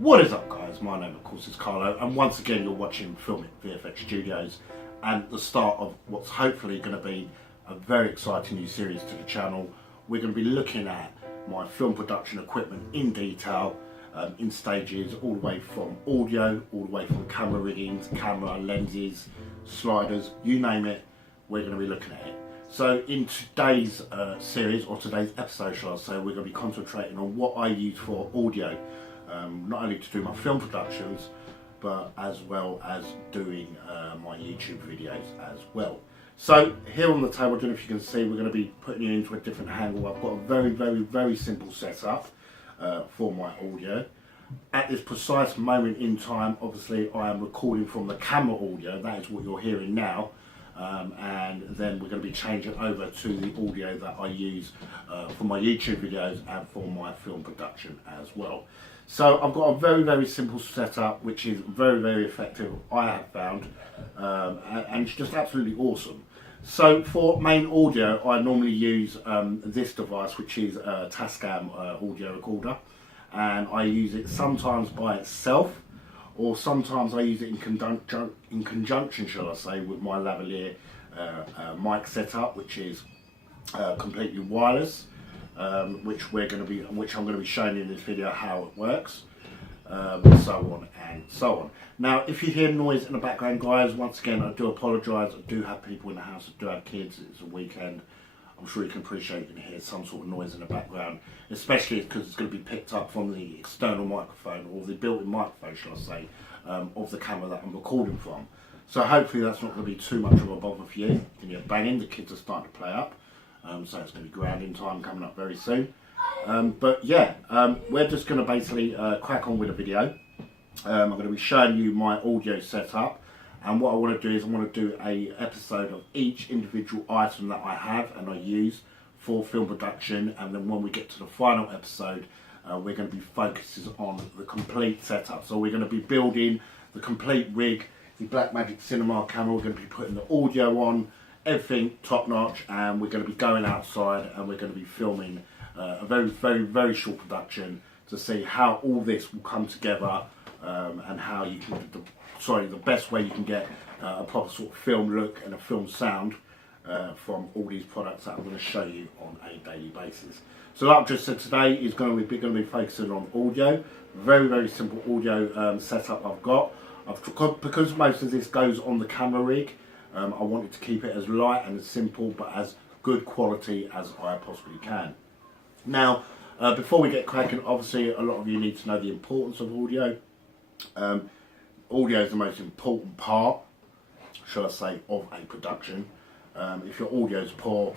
What is up, guys? My name of course is Carlo, and once again you're watching Filmic VFX Studios and the start of what's hopefully going to be a very exciting new series to the channel. We're going to be looking at my film production equipment in detail, in stages, all the way from audio, all the way from camera rigging, camera lenses, sliders, you name it, we're going to be looking at it. So in today's series, or today's episode shall I say, we're going to be concentrating on what I use for audio. Not only to do my film productions, but as well as doing my YouTube videos as well. So here on the table, I don't know if you can see, we're going to be putting you into a different angle. I've got a very simple setup for my audio. At this precise moment in time, obviously I am recording from the camera audio, that is what you're hearing now. And then we're going to be changing over to the audio that I use for my YouTube videos and for my film production as well. So I've got a very simple setup which is very effective, I have found, and it's just absolutely awesome. So for main audio I normally use this device, which is a Tascam audio recorder, and I use it sometimes by itself, or sometimes I use it in conjunction, shall I say, with my lavalier mic setup, which is completely wireless, which I'm going to be showing you in this video how it works, so on and so on. Now, if you hear noise in the background, guys, once again I do apologise. I do have people in the house, I do have kids. It's a weekend. I'm sure you can appreciate you can hear some sort of noise in the background, especially because it's going to be picked up from the external microphone, or the built-in microphone, shall I say, of the camera that I'm recording from. So hopefully that's not going to be too much of a bother for you. You can hear banging, the kids are starting to play up, so it's going to be grounding time coming up very soon. But yeah, we're just going to basically crack on with the video. I'm going to be showing you my audio setup. And what I want to do is I want to do a episode of each individual item that I have and I use for film production, and then when we get to the final episode we're going to be focusing on the complete setup. So we're going to be building the complete rig, the Blackmagic Cinema camera, we're going to be putting the audio on, everything top notch, and we're going to be going outside and we're going to be filming a very short production to see how all this will come together, and how you can the best way you can get a proper sort of film look and a film sound from all these products that I'm going to show you on a daily basis. So like I've just said, today is going to be focusing on audio. Very simple audio setup I've got. Because most of this goes on the camera rig, I wanted to keep it as light and as simple but as good quality as I possibly can. Now, before we get cracking, obviously a lot of you need to know the importance of audio. Audio is the most important part, shall I say, of a production. If your audio is poor,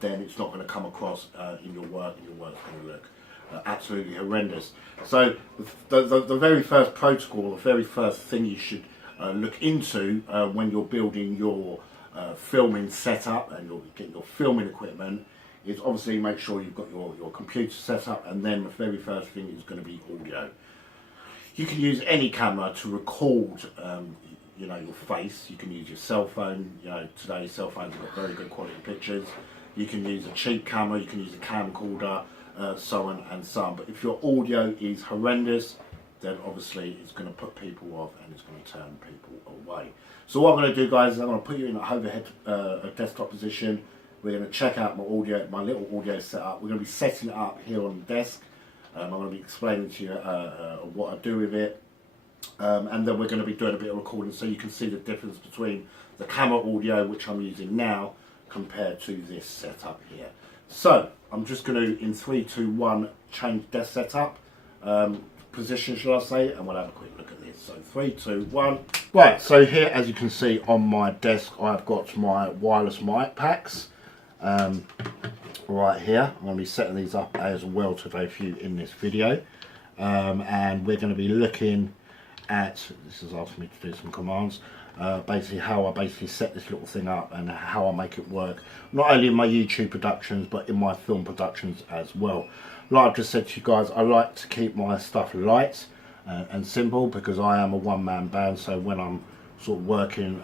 then it's not going to come across in your work, and your work's going to look absolutely horrendous. So the very first protocol, the very first thing you should look into when you're building your filming setup and you're getting your filming equipment is obviously make sure you've got your computer set up, and then the very first thing is going to be audio. You can use any camera to record, your face. You can use your cell phone. Today's cell phones have got very good quality pictures. You can use a cheap camera. You can use a camcorder, so on and so on. But if your audio is horrendous, then obviously it's going to put people off and it's going to turn people away. So what I'm going to do, guys, is I'm going to put you in an overhead desktop position. We're going to check out my audio, my little audio setup. We're going to be setting it up here on the desk. I'm going to be explaining to you what I do with it, and then we're going to be doing a bit of recording so you can see the difference between the camera audio, which I'm using now, compared to this setup here. So I'm just going to, in 3, 2, 1, change desk setup position, shall I say, and we'll have a quick look at this. So 3, 2, 1. Right, so here, as you can see on my desk, I've got my wireless mic packs. Right here, I'm going to be setting these up as well today for you in this video, and we're going to be looking at, this has asked me to do some commands, basically how I set this little thing up and how I make it work, not only in my YouTube productions but in my film productions as well. Like I've just said to you guys, I like to keep my stuff light and simple, because I am a one-man band, so when I'm sort of working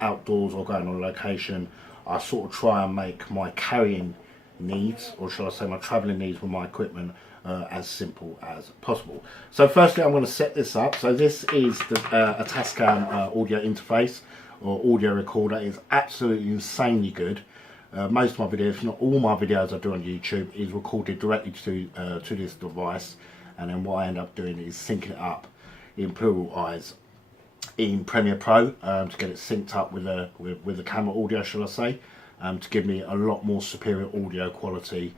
outdoors or going on location, I sort of try and make my carrying needs, or shall I say my travelling needs with my equipment, as simple as possible. So firstly, I'm going to set this up. So this is the, a Tascam audio interface or audio recorder. It's absolutely insanely good. Most of my videos, if not all my videos I do on YouTube, is recorded directly to this device, and then what I end up doing is syncing it up in Plural Eyes in Premiere Pro to get it synced up with the camera audio, shall I say, to give me a lot more superior audio quality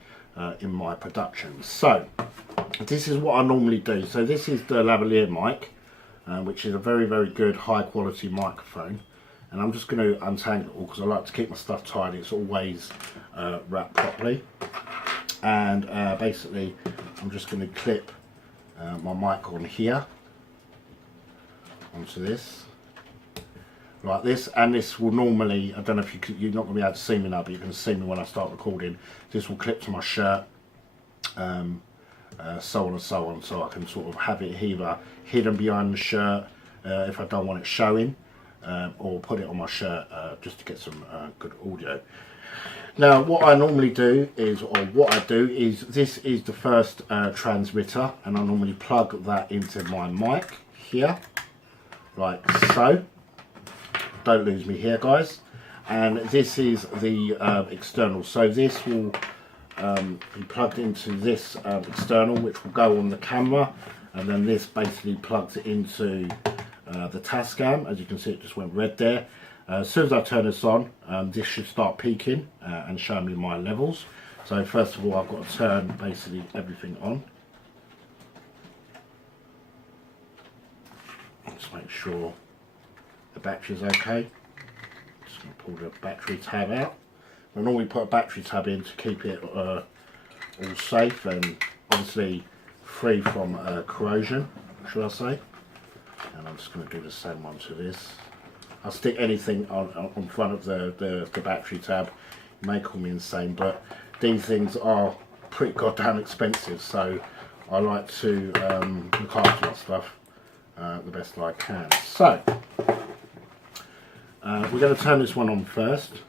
in my production. So this is what I normally do. So this is the lavalier mic, which is a very, very good high quality microphone. And I'm just going to untangle it all because I like to keep my stuff tidy. It's always wrapped properly. And basically, I'm just going to clip my mic on here, onto this, like this. And this will normally, I don't know if you're not going to be able to see me now, but you can see me when I start recording. This will clip to my shirt, so on and so on. So I can sort of have it either hidden behind the shirt if I don't want it showing. Or put it on my shirt just to get some good audio. Now what I normally do is, this is the first transmitter, and I normally plug that into my mic here, like so. Don't lose me here, guys. And this is the external. So this will be plugged into this external, which will go on the camera, and then this basically plugs it into the Tascam. As you can see, it just went red there. As soon as I turn this on, this should start peaking and show me my levels. So first of all, I've got to turn basically everything on. Just make sure the battery's okay. Just pull the battery tab out. I normally put a battery tab in to keep it all safe and obviously free from corrosion, should I say. And I'm just going to do the same one to this. I'll stick anything on front of the battery tab. You may call me insane, but these things are pretty goddamn expensive, so I like to look after my stuff the best I can. So we're going to turn this one on first.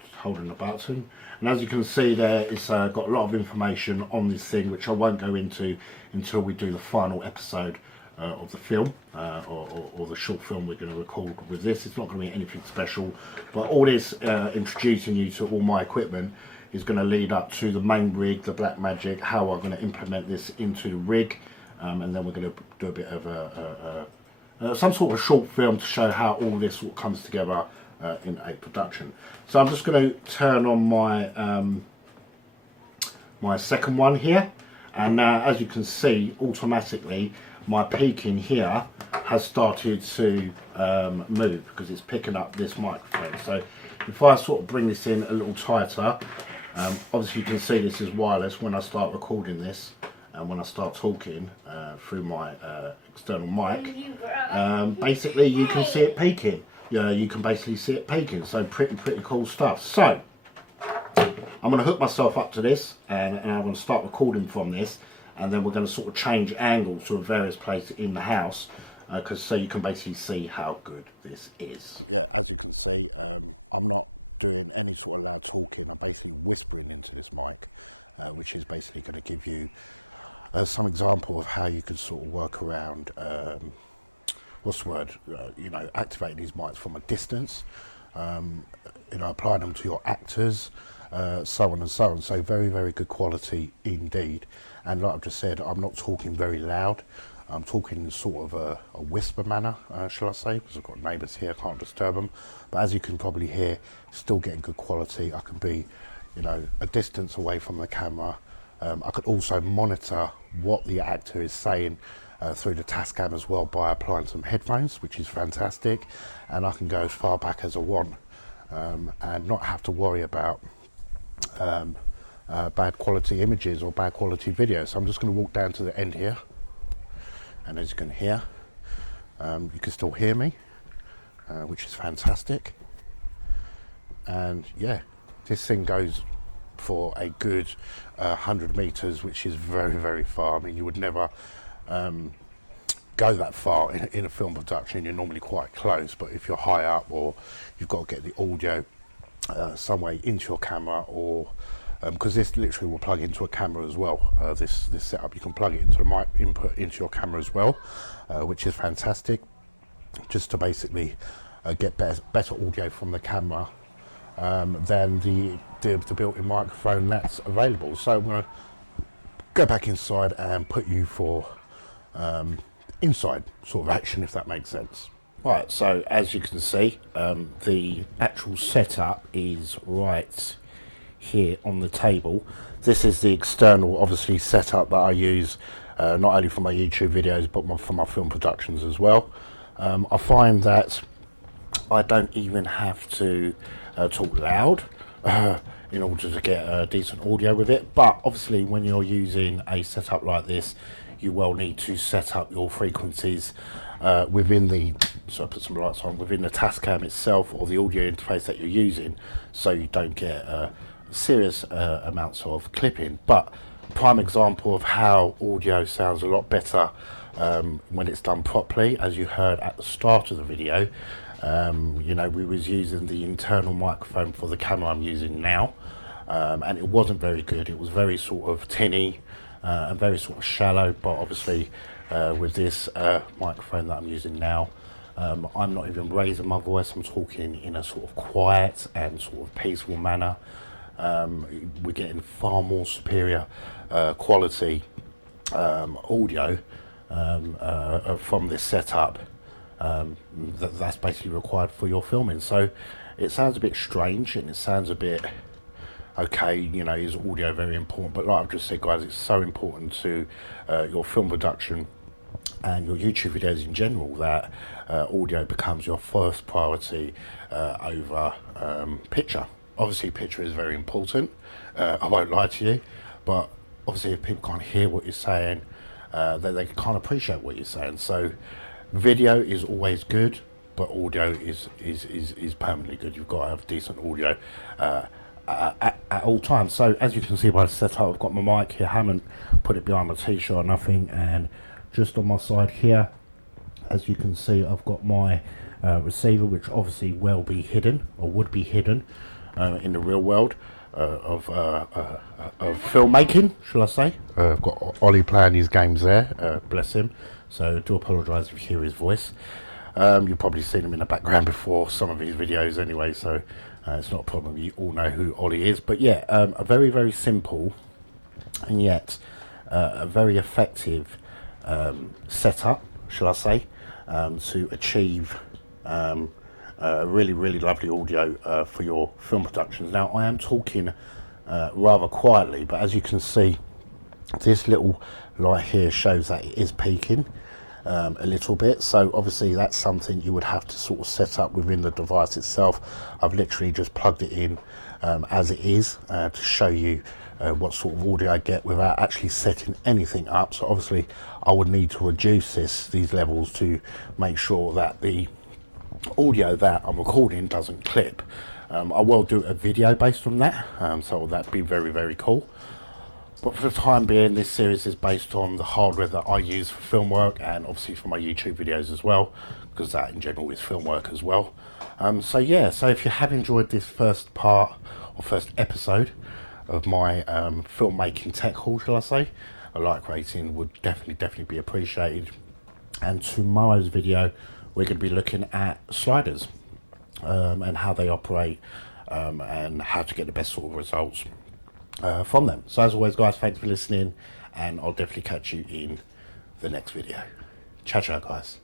Just holding the button. And as you can see there, it's got a lot of information on this thing, which I won't go into until we do the final episode of the film, or the short film we're going to record with this. It's not going to be anything special, but all this introducing you to all my equipment is going to lead up to the main rig, the Blackmagic, how I'm going to implement this into the rig, and then we're going to do a bit of some sort of short film to show how all this comes together in a production. So I'm just going to turn on my my second one here, and now as you can see, automatically my peaking here has started to move because it's picking up this microphone. So if I sort of bring this in a little tighter, obviously you can see this is wireless when I start recording this, and when I start talking through my external mic, basically you can see it peaking. You can basically see it peaking, so pretty cool stuff. So I'm going to hook myself up to this, and I'm going to start recording from this, and then we're going to sort of change angles to various places in the house, so you can basically see how good this is. Yeah, as you can see, I'm not doing any sort of loud talking. I'm basically whispering into this mic, which is basically going to give you some example of how you could sort of work around what's the word, activating these mics from a distance, applying them to your actors, so on and so on. So very good quality indeed. And like I've just said, I'm not talking very loud. I'm talking in sort of a whisper manner, shall I say, because I've got neighbours here, I can't disturb them. But as you can probably hear, still getting good quality. I can be, a distance away from the camera. I could also monitor what the actor is saying through the Tascam as well by applying some headphones, which is fantastic. And I can go as far back as I want and not have to worry about bad quality images or bad quality videos. So I'm just going to walk down to the end here, and as you can hear, you can still hear me, which is fantastic. And yeah, this thing goes for a good 100 meters, which is very far. I mean, you would never go that far in a film production. You're normally quite close, but if you're high up or you've got to get the audio some way into your camera or because this literally will plug into a camera as well. This setup, you can plug it into the mic input into your camera as well, which is fantastic, just to basically get better audio from the camera than the built-in microphone that's available. So I'm going to go back inside and put you for inside sort of action, if that makes sense. Right, so as you can see, the actual setup is right here on the table. This is the external, obviously, setup that I use not only for my YouTube videos but for my film productions as well. I find that I don't even have to talk loud in order to get decent audio with it, but obviously when you're using a setup like this, you will need to set up your frequencies within the, so I put some lights on, within the Tascam itself or the audio interface that you're using, so you don't get serious amounts of clipping. But prime example of how audio sounds a lot better when it's done properly, as you heard at the start of the video. You know, we was using the internal microphone for the camera I'm using now, and it wasn't very good. It was very sort of tinny and very sort of shallow, but obviously with this microphone that I'm using now, I'm not even raising my voice. I'm talking in a sort of quiet and sort of peaceful manner. We're getting far more superior quality audio from this setup that's basically required for your filming. So it sounds a bit strange and it sounds a bit, okay, you know, is audio very important? But like I've just said, guys, it's so important to your film production and your YouTube videos in general that audio becomes your first priority over picture. Obviously picture is very important, I won't lie to you, but obviously if people can't hear what you're saying, then they can't appreciate what you're saying. So video is always good, but audio is permanently good. You've got to have decent audio at all times. So as you can see by the setup, I've got my mic here, I haven't put it behind my t-shirt or nothing, and just on my side here, as you can see, I've got my receiver, which obviously will be hidden, or would be hidden in the real world of filmmaking, shall I say. I've got Ollie playing his games there, bless him, so I do apologise if you hear his voice. You've probably seen him in the background before some of his videos anyway, so it's not a problem. You all know who Ollie is. But yeah, a very, very simple and yet a very effective setup, shall I say, to achieve really, really lovely audio for your film productions. Now, I am talking rather quietly, but as you can see, this little light here shows that it is peaking a little bit. So obviously that's something you would have to sort of set up within the device itself. I've literally just plugged it in as it is to show you what sort of audio I get without actually setting anything up. So obviously I would need to reduce these levels to make sure that the audio that I'm recording doesn't clip. I will do a video based on that, so that'd be very, very cool. But for the time being, this series is based on the hardware that I use for film work and obviously for my YouTube videos as well, because that in general is film work as well. So yeah, so if you have enjoyed this first part or first episode of my filmmaking tech haul, shall I say, a like rating would definitely be appreciated. And tomorrow's video, we're going to be looking at sliders and how they operate and how to get the best sort of results from them. So as always, guys, thanks for listening, and I'll definitely catch you in the next video. Ciao, ciao, guys.